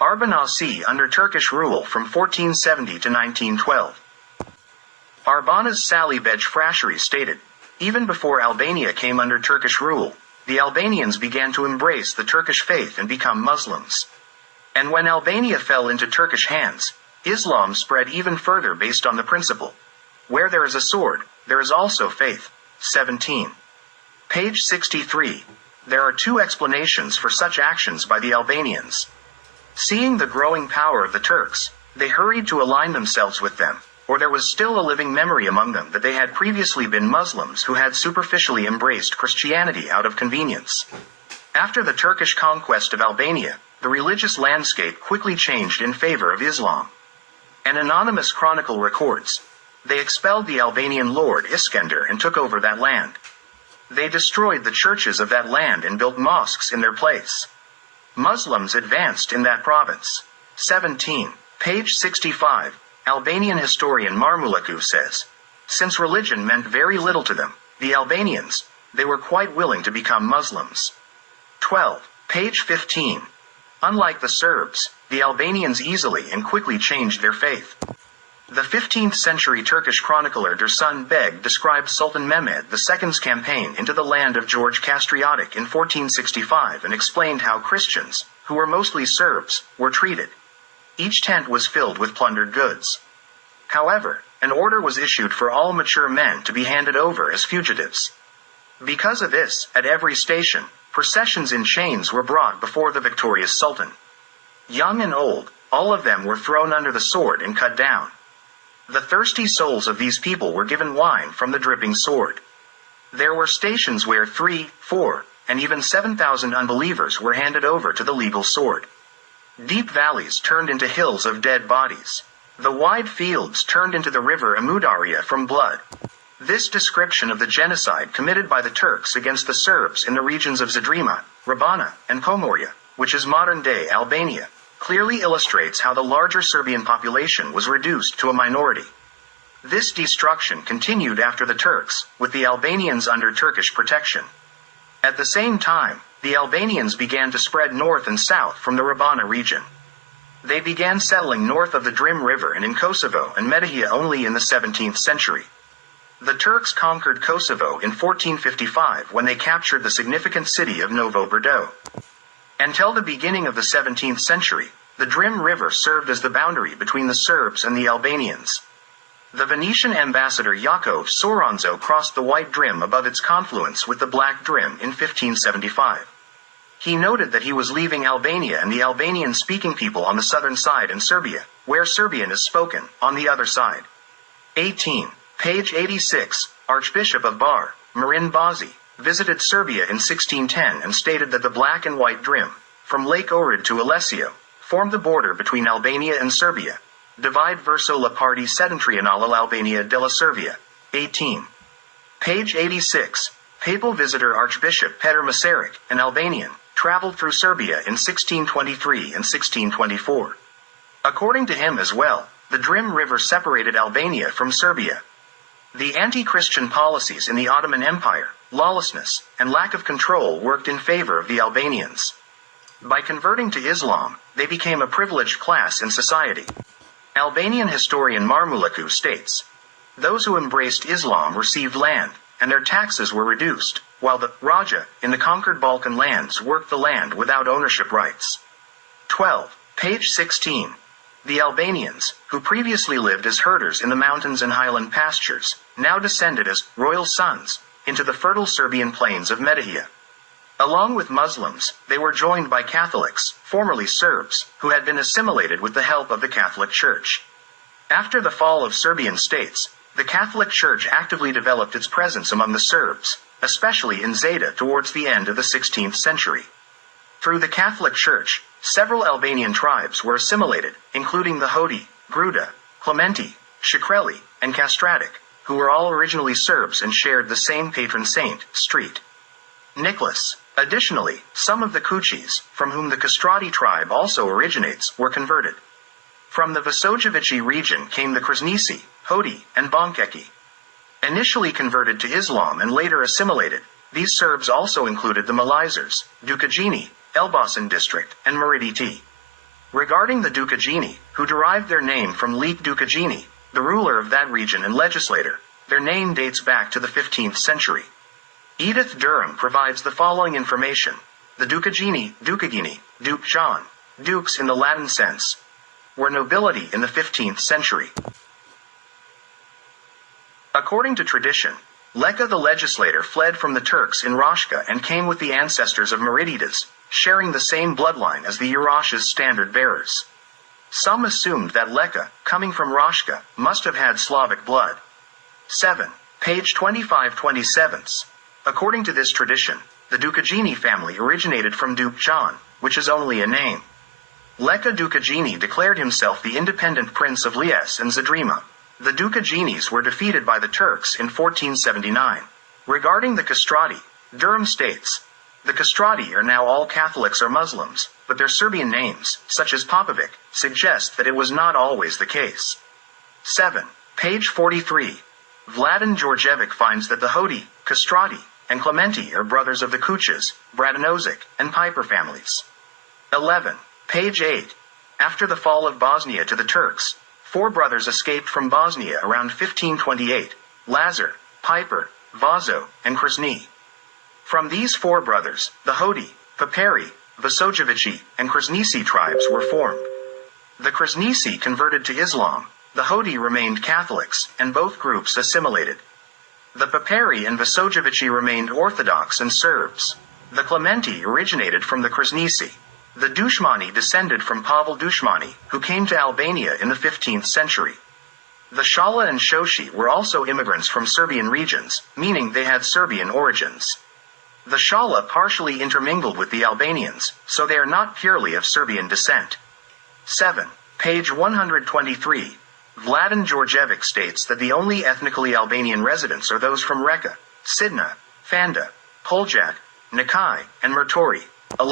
Arbanasi under Turkish rule from 1470 to 1912. Arbanasi Salibej Frasheri stated, even before Albania came under Turkish rule, the Albanians began to embrace the Turkish faith and become Muslims. And when Albania fell into Turkish hands, Islam spread even further based on the principle, where there is a sword, there is also faith. 17. Page 63. There are two explanations for such actions by the Albanians. Seeing the growing power of the Turks, they hurried to align themselves with them, or there was still a living memory among them that they had previously been Muslims who had superficially embraced Christianity out of convenience. After the Turkish conquest of Albania, the religious landscape quickly changed in favor of Islam. An anonymous chronicle records, they expelled the Albanian lord Iskender and took over that land. They destroyed the churches of that land and built mosques in their place. Muslims advanced in that province. 17. Page 65. Albanian historian Marmulaku says, since religion meant very little to them, the Albanians, they were quite willing to become Muslims. 12. Page 15. Unlike the Serbs, the Albanians easily and quickly changed their faith. The 15th century Turkish chronicler Dursun Beg described Sultan Mehmed II's campaign into the land of George Kastriotic in 1465 and explained how Christians, who were mostly Serbs, were treated. Each tent was filled with plundered goods. However, an order was issued for all mature men to be handed over as fugitives. Because of this, at every station, processions in chains were brought before the victorious Sultan. Young and old, all of them were thrown under the sword and cut down. The thirsty souls of these people were given wine from the dripping sword. There were stations where 3, 4, and even 7,000 unbelievers were handed over to the legal sword. Deep valleys turned into hills of dead bodies. The wide fields turned into the river Amudarya from blood. This description of the genocide committed by the Turks against the Serbs in the regions of Zadrima, Rabana, and Pomorje, which is modern-day Albania, clearly illustrates how the larger Serbian population was reduced to a minority. This destruction continued after the Turks, with the Albanians under Turkish protection. At the same time, the Albanians began to spread north and south from the Rabana region. They began settling north of the Drim River and in Kosovo and Metohija only in the 17th century. The Turks conquered Kosovo in 1455 when they captured the significant city of Novo Brdo. Until the beginning of the 17th century, the Drim River served as the boundary between the Serbs and the Albanians. The Venetian ambassador Jakov Soronzo crossed the White Drim above its confluence with the Black Drim in 1575. He noted that he was leaving Albania and the Albanian-speaking people on the southern side and Serbia, where Serbian is spoken, on the other side. 18. Page 86, Archbishop of Bar, Marin Bazi, visited Serbia in 1610 and stated that the Black and White Drim, from Lake Ohrid to Alessio, formed the border between Albania and Serbia. Divide verso la parte settentrionale Albania della Serbia. 18. Page 86. Papal visitor Archbishop Petar Masaryk, an Albanian, traveled through Serbia in 1623 and 1624. According to him as well, the Drim River separated Albania from Serbia. The anti-Christian policies in the Ottoman Empire, lawlessness, and lack of control worked in favor of the Albanians. By converting to Islam, they became a privileged class in society. Albanian historian Marmulaku states, those who embraced Islam received land, and their taxes were reduced, while the Raja, in the conquered Balkan lands worked the land without ownership rights. 12. Page 16. The Albanians, who previously lived as herders in the mountains and highland pastures, now descended as royal sons into the fertile Serbian plains of Metohija. Along with Muslims, they were joined by Catholics, formerly Serbs, who had been assimilated with the help of the Catholic Church. After the fall of Serbian states, the Catholic Church actively developed its presence among the Serbs, especially in Zeta towards the end of the 16th century. Through the Catholic Church, several Albanian tribes were assimilated, including the Hodi, Gruda, Clementi, Shkreli, and Kastratic, who were all originally Serbs and shared the same patron saint, Street Nicholas. Additionally, some of the Kuchis, from whom the Kastrati tribe also originates, were converted. From the Vasojevici region came the Krasnici, Hodi, and Bonkeki. Initially converted to Islam and later assimilated, these Serbs also included the Malizers, Dukagini, Elbasan district, and Mariditi. Regarding the Ducagini, who derived their name from Leek Ducagini, the ruler of that region and legislator, their name dates back to the 15th century. Edith Durham provides the following information. The Ducagini, Duke John, dukes in the Latin sense, were nobility in the 15th century. According to tradition, Leka the legislator fled from the Turks in Rashka and came with the ancestors of Merididas, sharing the same bloodline as the Urasha's standard bearers. Some assumed that Leka, coming from Rashka, must have had Slavic blood. 7. Page 25-27. According to this tradition, the Ducagini family originated from Duke John, which is only a name. Leka Ducagini declared himself the independent prince of Lies and Zadrima. The Ducaginis were defeated by the Turks in 1479. Regarding the Castrati, Durham states, the Castrati are now all Catholics or Muslims, but their Serbian names, such as Popovic, suggest that it was not always the case. 7. Page 43. Vladan Georgievic finds that the Hodi, Castrati, and Clementi are brothers of the Kuchas, Bratanozic, and Piper families. 11. Page 8. After the fall of Bosnia to the Turks, 4 brothers escaped from Bosnia around 1528, Lazar, Piper, Vazo, and Krasni. From these 4 brothers, the Hodi, Paperi, Vasojevici, and Krasnisi tribes were formed. The Krasnisi converted to Islam, the Hodi remained Catholics, and both groups assimilated. The Paperi and Vasojevici remained Orthodox and Serbs. The Clementi originated from the Krasnisi. The Dushmani descended from Pavel Dushmani, who came to Albania in the 15th century. The Shala and Shoshi were also immigrants from Serbian regions, meaning they had Serbian origins. The Shala partially intermingled with the Albanians, so they are not purely of Serbian descent. 7. Page 123. Vladan Georgievic states that the only ethnically Albanian residents are those from Reka, Sidna, Fanda, Poljak, Nakai, and Murtori.